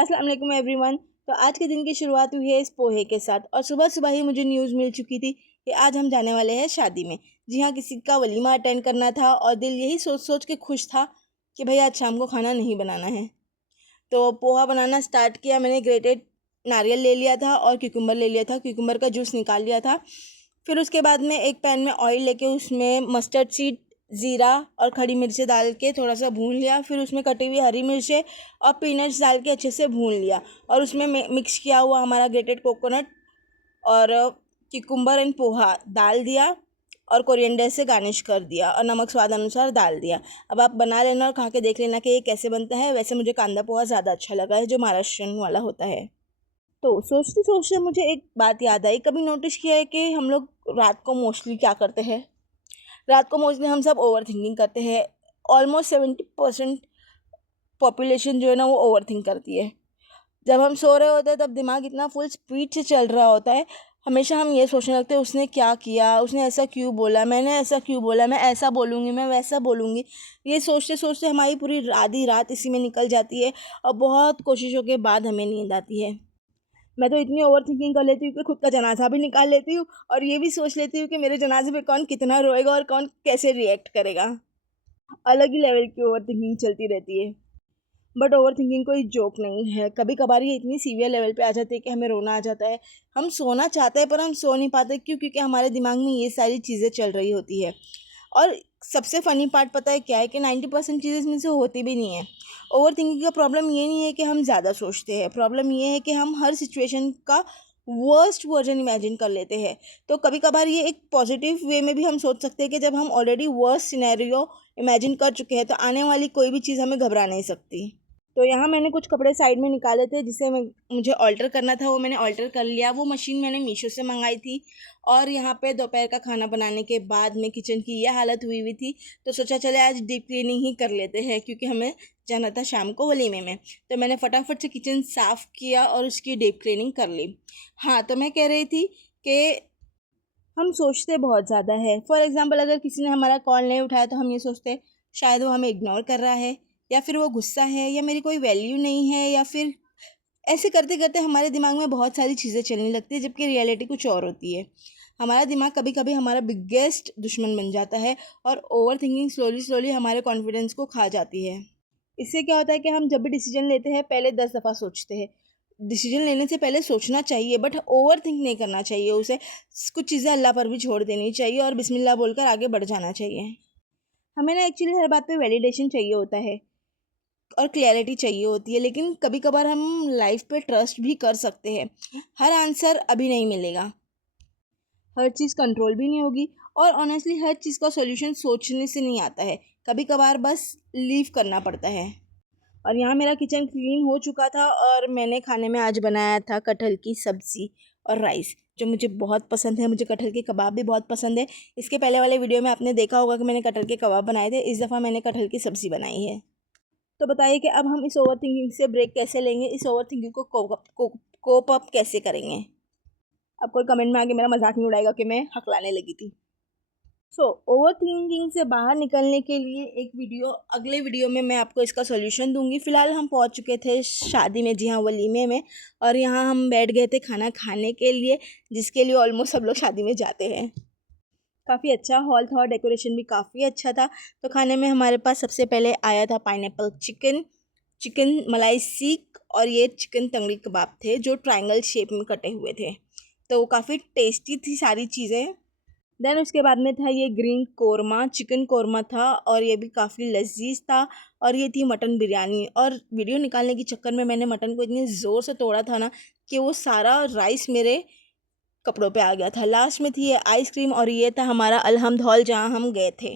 अस्सलाम वालेकुम एवरीवन। तो आज के दिन की शुरुआत हुई है इस पोहे के साथ और सुबह सुबह ही मुझे न्यूज़ मिल चुकी थी कि आज हम जाने वाले हैं शादी में। जी हाँ, किसी का वलीमा अटेंड करना था और दिल यही सोच सोच के खुश था कि भाई आज शाम को खाना नहीं बनाना है। तो पोहा बनाना स्टार्ट किया। मैंने ग्रेटेड नारियल ले लिया था और क्यूकम्बर ले लिया था, क्यूकम्बर का जूस निकाल लिया था। फिर उसके बाद में एक पैन में ऑयल लेके उसमें मस्टर्ड सीड, ज़ीरा और खड़ी मिर्चें डाल के थोड़ा सा भून लिया। फिर उसमें कटी हुई हरी मिर्चें और पीनट्स डाल के अच्छे से भून लिया और उसमें मिक्स किया हुआ हमारा ग्रेटेड कोकोनट और क्यूकम्बर एंड पोहा डाल दिया और कोरिएंडर से गार्निश कर दिया और नमक स्वाद अनुसार डाल दिया। अब आप बना लेना और खा के देख लेना कि ये कैसे बनता है। वैसे मुझे कांदा पोहा ज़्यादा अच्छा लगा है, जो महाराष्ट्रियन वाला होता है। तो सोचते सोचते मुझे एक बात याद आई। कभी नोटिस किया है कि हम लोग रात को मोस्टली क्या करते हैं? रात को मोस्टली हम सब ओवर थिंकिंग करते हैं। ऑलमोस्ट 70% पॉपुलेशन जो है ना, वो ओवर थिंक करती है। जब हम सो रहे होते हैं तब दिमाग इतना फुल स्पीड से चल रहा होता है। हमेशा हम ये सोचने लगते हैं उसने क्या किया, उसने ऐसा क्यों बोला, मैंने ऐसा क्यों बोला, मैं ऐसा बोलूँगी, मैं वैसा बोलूँगी। ये सोचते सोचते हमारी पूरी आधी रात इसी में निकल जाती है और बहुत कोशिशों के बाद हमें नींद आती है। मैं तो इतनी ओवर थिंकिंग कर लेती हूँ कि खुद का जनाजा भी निकाल लेती हूँ और ये भी सोच लेती हूँ कि मेरे जनाजे पे कौन कितना रोएगा और कौन कैसे रिएक्ट करेगा। अलग ही लेवल की ओवर थिंकिंग चलती रहती है। बट ओवर थिंकिंग कोई जोक नहीं है। कभी कभार ये इतनी सीवियर लेवल पे आ जाती है कि हमें रोना आ जाता है। हम सोना चाहते हैं पर हम सो नहीं पाते। क्यों? क्योंकि हमारे दिमाग में ये सारी चीज़ें चल रही होती है। और सबसे फ़नी पार्ट पता है क्या है? कि 90% चीज़ें इसमें से होती भी नहीं है। ओवर थिंकिंग का प्रॉब्लम ये नहीं है कि हम ज़्यादा सोचते हैं, प्रॉब्लम ये है कि हम हर सिचुएशन का वर्स्ट वर्जन इमेजिन कर लेते हैं। तो कभी कभार ये एक पॉजिटिव वे में भी हम सोच सकते हैं कि जब हम ऑलरेडी वर्स्ट सिनेरियो इमेजिन कर चुके हैं तो आने वाली कोई भी चीज़ हमें घबरा नहीं सकती। तो यहाँ मैंने कुछ कपड़े साइड में निकाले थे जिसे मुझे ऑल्टर करना था, वो मैंने ऑल्टर कर लिया। वो मशीन मैंने मीशो से मंगाई थी। और यहाँ पे दोपहर का खाना बनाने के बाद में किचन की यह हालत हुई हुई थी, तो सोचा चले आज डीप क्लीनिंग ही कर लेते हैं क्योंकि हमें जाना था शाम को वलीमे में। तो मैंने फटाफट से किचन साफ़ किया और उसकी डीप क्लीनिंग कर ली। हाँ, तो मैं कह रही थी कि हम सोचते बहुत ज़्यादा है। फॉर एग्ज़ाम्पल, अगर किसी ने हमारा कॉल नहीं उठाया तो हम ये सोचते शायद वो हमें इग्नोर कर रहा है, या फिर वो गुस्सा है, या मेरी कोई वैल्यू नहीं है, या फिर ऐसे करते करते हमारे दिमाग में बहुत सारी चीज़ें चलने लगती है, जबकि रियलिटी कुछ और होती है। हमारा दिमाग कभी कभी हमारा बिगेस्ट दुश्मन बन जाता है और ओवर थिंकिंग स्लोली स्लोली हमारे कॉन्फिडेंस को खा जाती है। इससे क्या होता है कि हम जब भी डिसीजन लेते हैं पहले 10 दफ़ा सोचते हैं। डिसीजन लेने से पहले सोचना चाहिए बट ओवर थिंक नहीं करना चाहिए उसे। कुछ चीज़ें अल्लाह पर भी छोड़ देनी चाहिए और बिस्मिल्लाह बोलकर आगे बढ़ जाना चाहिए। हमें ना एक्चुअली हर बात पे वैलिडेशन चाहिए होता है और क्लैरिटी चाहिए होती है, लेकिन कभी कभार हम लाइफ पे ट्रस्ट भी कर सकते हैं। हर आंसर अभी नहीं मिलेगा, हर चीज़ कंट्रोल भी नहीं होगी और ऑनेस्टली हर चीज़ का सॉल्यूशन सोचने से नहीं आता है। कभी कभार बस लीव करना पड़ता है। और यहाँ मेरा किचन क्लीन हो चुका था और मैंने खाने में आज बनाया था कटहल की सब्ज़ी और राइस, जो मुझे बहुत पसंद है। मुझे कटहल के कबाब भी बहुत पसंद है। इसके पहले वाले वीडियो में आपने देखा होगा कि मैंने कटहल के कबाब बनाए थे। इस दफ़ा मैंने कटहल की सब्ज़ी बनाई है। तो बताइए कि अब हम इस ओवर थिंकिंग से ब्रेक कैसे लेंगे, इस ओवर थिंकिंग को कोप अप कैसे करेंगे? अब कोई कमेंट में आके मेरा मजाक नहीं उड़ाएगा कि मैं हकलाने लगी थी। ओवर थिंकिंग से बाहर निकलने के लिए एक वीडियो, अगले वीडियो में मैं आपको इसका सॉल्यूशन दूंगी। फ़िलहाल हम पहुंच चुके थे शादी में, जी हाँ वलीमे में, और यहाँ हम बैठ गए थे खाना खाने के लिए, जिसके लिए ऑलमोस्ट सब लोग शादी में जाते हैं। काफ़ी अच्छा हॉल था और डेकोरेशन भी काफ़ी अच्छा था। तो खाने में हमारे पास सबसे पहले आया था पाइनएप्पल चिकन, चिकन मलाई सीख और ये चिकन तंगड़ी कबाब थे जो ट्रायंगल शेप में कटे हुए थे। तो काफ़ी टेस्टी थी सारी चीज़ें। देन उसके बाद में था ये ग्रीन कोरमा, चिकन कोरमा था और ये भी काफ़ी लजीज था। और ये थी मटन बिरयानी। और वीडियो निकालने के चक्कर में मैंने मटन को इतनी ज़ोर से तोड़ा था ना कि वो सारा राइस मेरे कपड़ों पे आ गया था। लास्ट में थी ये आइसक्रीम और ये था हमारा अलहम्द हॉल जहाँ हम गए थे।